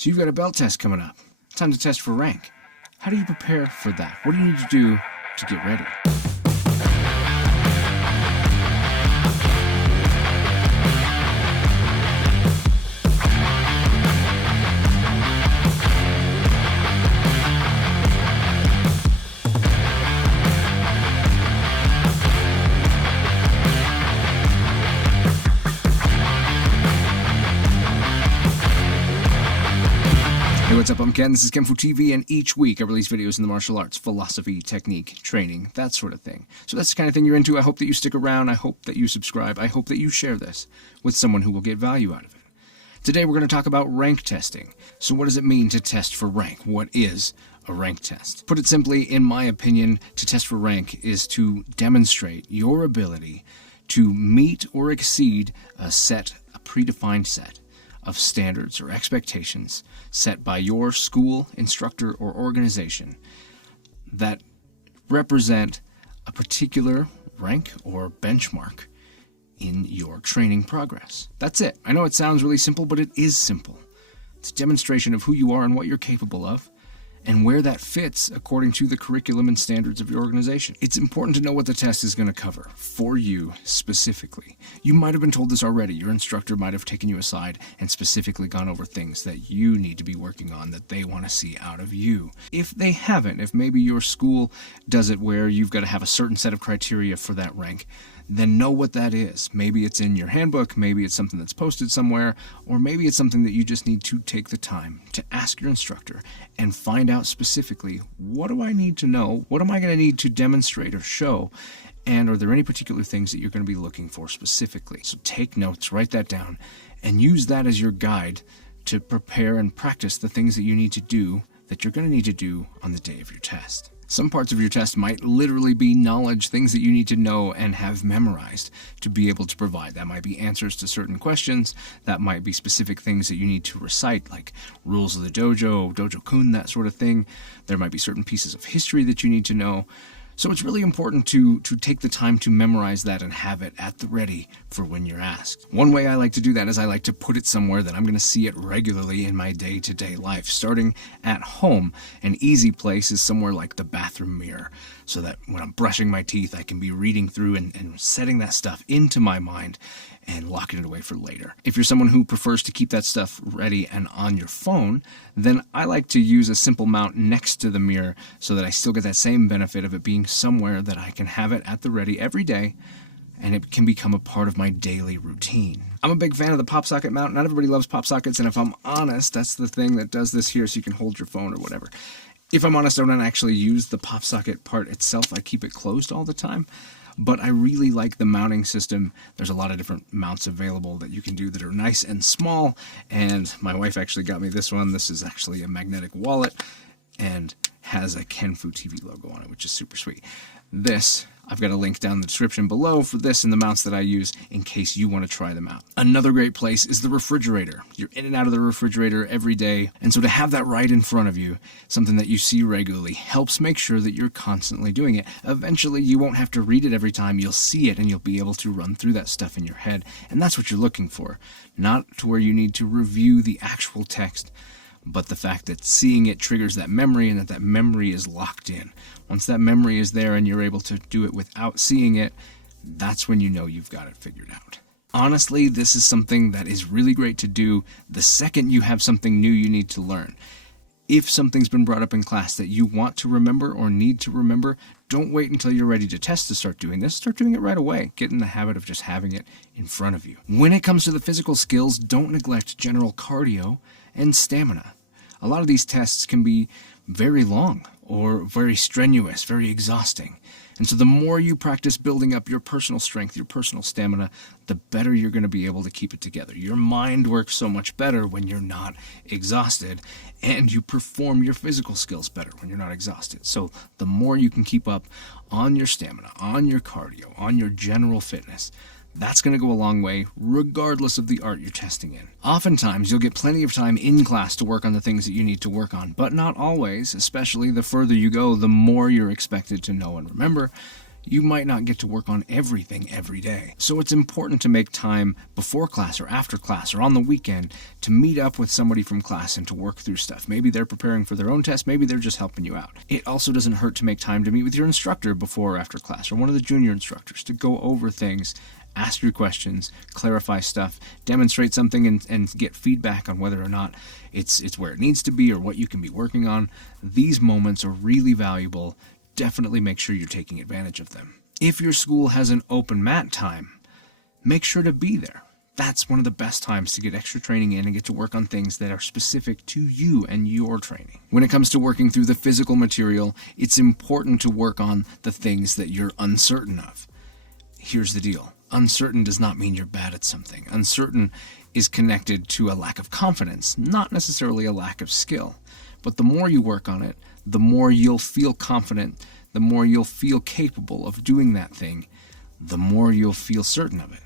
So you've got a belt test coming up. Time to test for rank. How do you prepare for that? What do you need to do to get ready? Hey, what's up? I'm Ken. This is kenfuTV, and each week I release videos in the martial arts, philosophy, technique, training, that sort of thing. So that's the kind of thing you're into. I hope that you stick around. I hope that you subscribe. I hope that you share this with someone who will get value out of it. Today we're going to talk about rank testing. So what does it mean to test for rank? What is a rank test? Put it simply, in my opinion, to test for rank is to demonstrate your ability to meet or exceed a predefined set of standards or expectations set by your school, instructor, or organization that represent a particular rank or benchmark in your training progress. That's it. I know it sounds really simple, but it is simple. It's a demonstration of who you are and what you're capable of, and where that fits according to the curriculum and standards of your organization. It's important to know what the test is going to cover for you specifically. You might have been told this already. Your instructor might have taken you aside and specifically gone over things that you need to be working on that they want to see out of you. If they haven't, if maybe your school does it where you've got to have a certain set of criteria for that rank, then know what that is. Maybe it's in your handbook, maybe it's something that's posted somewhere, or maybe it's something that you just need to take the time to ask your instructor and find out specifically, what do I need to know? What am I going to need to demonstrate or show? And are there any particular things that you're going to be looking for specifically? So take notes, write that down, and use that as your guide to prepare and practice the things that you need to do, that you're going to need to do on the day of your test. Some parts of your test might literally be knowledge, things that you need to know and have memorized to be able to provide. That might be answers to certain questions. That might be specific things that you need to recite, like rules of the dojo, dojo-kun, that sort of thing. There might be certain pieces of history that you need to know. So it's really important to take the time to memorize that and have it at the ready for when you're asked. One way I like to do that is I like to put it somewhere that I'm going to see it regularly in my day-to-day life. Starting at home, an easy place is somewhere like the bathroom mirror, so that when I'm brushing my teeth, I can be reading through and setting that stuff into my mind and locking it away for later. If you're someone who prefers to keep that stuff ready and on your phone, then I like to use a simple mount next to the mirror so that I still get that same benefit of it being somewhere that I can have it at the ready every day, and it can become a part of my daily routine. I'm a big fan of the PopSocket mount. Not everybody loves PopSockets, and if I'm honest, that's the thing that does this here so you can hold your phone or whatever. If I'm honest, I don't actually use the PopSocket part itself. I keep it closed all the time. But I really like the mounting system. There's a lot of different mounts available that you can do that are nice and small. And my wife actually got me this one. This is actually a magnetic wallet and has a kenfuTV logo on it, which is super sweet. This, I've got a link down in the description below for this and the mounts that I use in case you want to try them out. Another great place is the refrigerator. You're in and out of the refrigerator every day, and so to have that right in front of you, something that you see regularly, helps make sure that you're constantly doing it. Eventually, you won't have to read it every time. You'll see it, and you'll be able to run through that stuff in your head, and that's what you're looking for. Not to where you need to review the actual text, but the fact that seeing it triggers that memory and that memory is locked in. Once that memory is there and you're able to do it without seeing it, that's when you know you've got it figured out. Honestly, this is something that is really great to do the second you have something new you need to learn. If something's been brought up in class that you want to remember or need to remember, don't wait until you're ready to test to start doing this. Start doing it right away. Get in the habit of just having it in front of you. When it comes to the physical skills, don't neglect general cardio and stamina. A lot of these tests can be very long or very strenuous, very exhausting. And so the more you practice building up your personal strength, your personal stamina, the better you're going to be able to keep it together. Your mind works so much better when you're not exhausted, and you perform your physical skills better when you're not exhausted. So the more you can keep up on your stamina, on your cardio, on your general fitness, that's going to go a long way regardless of the art you're testing in. Oftentimes, you'll get plenty of time in class to work on the things that you need to work on, but not always. Especially the further you go, the more you're expected to know and remember. you might not get to work on everything every day. So it's important to make time before class or after class or on the weekend to meet up with somebody from class and to work through stuff. Maybe they're preparing for their own test, maybe they're just helping you out. It also doesn't hurt to make time to meet with your instructor before or after class, or one of the junior instructors, to go over things, ask your questions, clarify stuff, demonstrate something, and get feedback on whether or not it's where it needs to be or what you can be working on. These moments are really valuable. Definitely make sure you're taking advantage of them. If your school has an open mat time, make sure to be there. That's one of the best times to get extra training in and get to work on things that are specific to you and your training. When it comes to working through the physical material, it's important to work on the things that you're uncertain of. Here's the deal. Uncertain does not mean you're bad at something. Uncertain is connected to a lack of confidence, not necessarily a lack of skill. But the more you work on it, the more you'll feel confident, the more you'll feel capable of doing that thing, the more you'll feel certain of it.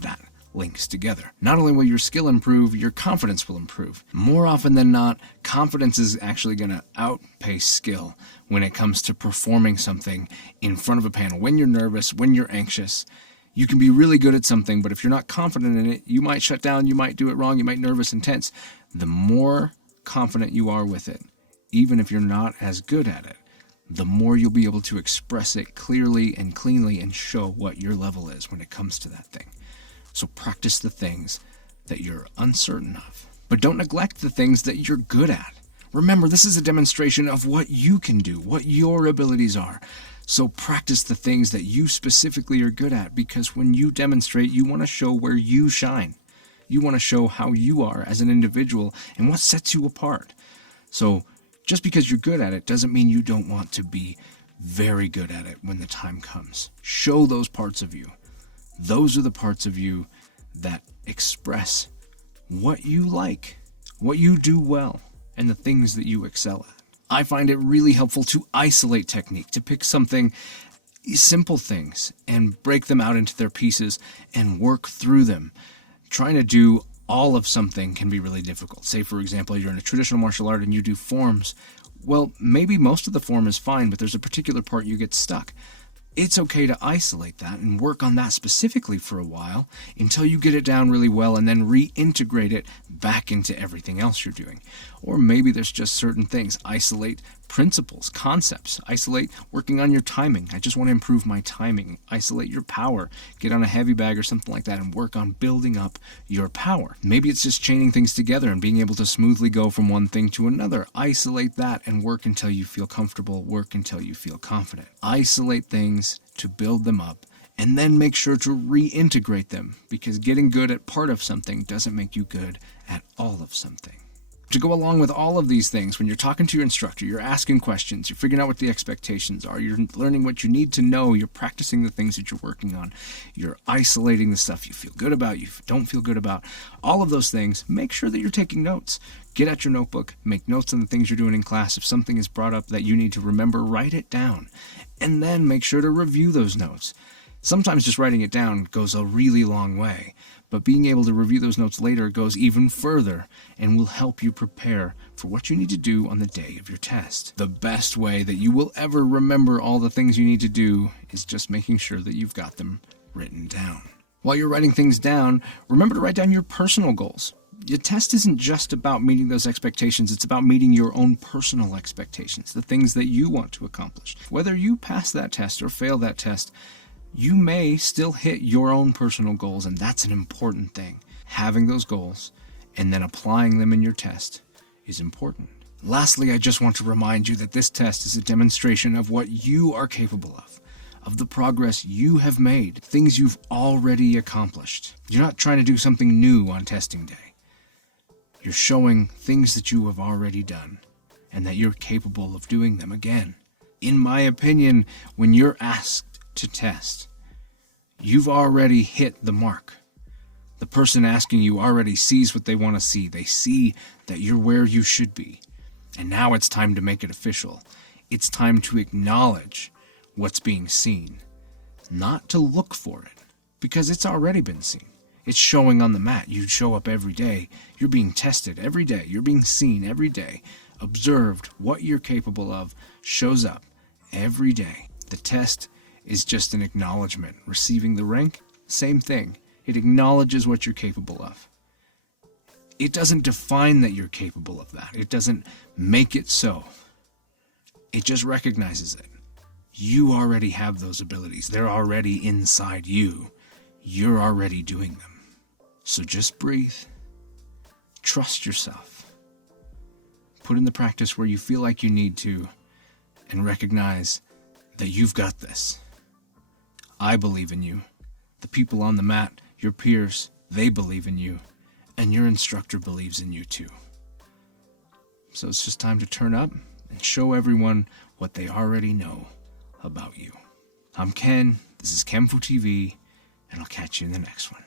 That links together. Not only will your skill improve, your confidence will improve. More often than not, confidence is actually going to outpace skill when it comes to performing something in front of a panel. When you're nervous, when you're anxious, you can be really good at something, but if you're not confident in it, you might shut down, you might do it wrong, you might nervous and tense. The more confident you are with it, even if you're not as good at it, the more you'll be able to express it clearly and cleanly and show what your level is when it comes to that thing. So practice the things that you're uncertain of, but don't neglect the things that you're good at. Remember, this is a demonstration of what you can do, what your abilities are. So practice the things that you specifically are good at, because when you demonstrate, you want to show where you shine. You want to show how you are as an individual and what sets you apart. So just because you're good at it doesn't mean you don't want to be very good at it when the time comes. Show those parts of you. Those are the parts of you that express what you like, what you do well, and the things that you excel at. I find it really helpful to isolate technique, to pick something, simple things, and break them out into their pieces and work through them. Trying to do all of something can be really difficult. Say, for example, you're in a traditional martial art and you do forms. Well, maybe most of the form is fine, but there's a particular part you get stuck. It's okay to isolate that and work on that specifically for a while until you get it down really well and then reintegrate it back into everything else you're doing. Or maybe there's just certain things. Isolate principles, concepts. Isolate working on your timing. I just want to improve my timing. Isolate your power. Get on a heavy bag or something like that and work on building up your power. Maybe it's just chaining things together and being able to smoothly go from one thing to another. Isolate that and work until you feel comfortable. Work until you feel confident. Isolate things to build them up, and then make sure to reintegrate them, because getting good at part of something doesn't make you good at all of something. To go along with all of these things, when you're talking to your instructor, you're asking questions, you're figuring out what the expectations are, you're learning what you need to know, you're practicing the things that you're working on, you're isolating the stuff you feel good about, you don't feel good about, all of those things, make sure that you're taking notes. Get out your notebook, make notes on the things you're doing in class. If something is brought up that you need to remember, write it down, and then make sure to review those notes. Sometimes just writing it down goes a really long way, but being able to review those notes later goes even further and will help you prepare for what you need to do on the day of your test. The best way that you will ever remember all the things you need to do is just making sure that you've got them written down. While you're writing things down, remember to write down your personal goals. Your test isn't just about meeting those expectations, it's about meeting your own personal expectations, the things that you want to accomplish. Whether you pass that test or fail that test, you may still hit your own personal goals, and that's an important thing. Having those goals and then applying them in your test is important. Lastly, I just want to remind you that this test is a demonstration of what you are capable of the progress you have made, things you've already accomplished. You're not trying to do something new on testing day. You're showing things that you have already done and that you're capable of doing them again. In my opinion, when you're asked to test, you've already hit the mark. The person asking you already sees what they want to see. They see that you're where you should be. And now it's time to make it official. It's time to acknowledge what's being seen, not to look for it, because it's already been seen. It's showing on the mat. You show up every day. You're being tested every day. You're being seen every day. Observed. What you're capable of shows up every day. The test is just an acknowledgement. Receiving the rank, same thing. It acknowledges what you're capable of. It doesn't define that you're capable of that. It doesn't make it so. It just recognizes it. You already have those abilities. They're already inside you. You're already doing them. So just breathe. Trust yourself. Put in the practice where you feel like you need to, and recognize that you've got this. I believe in you. The people on the mat, your peers, they believe in you. And your instructor believes in you too. So it's just time to turn up and show everyone what they already know about you. I'm Ken, this is kenfuTV, and I'll catch you in the next one.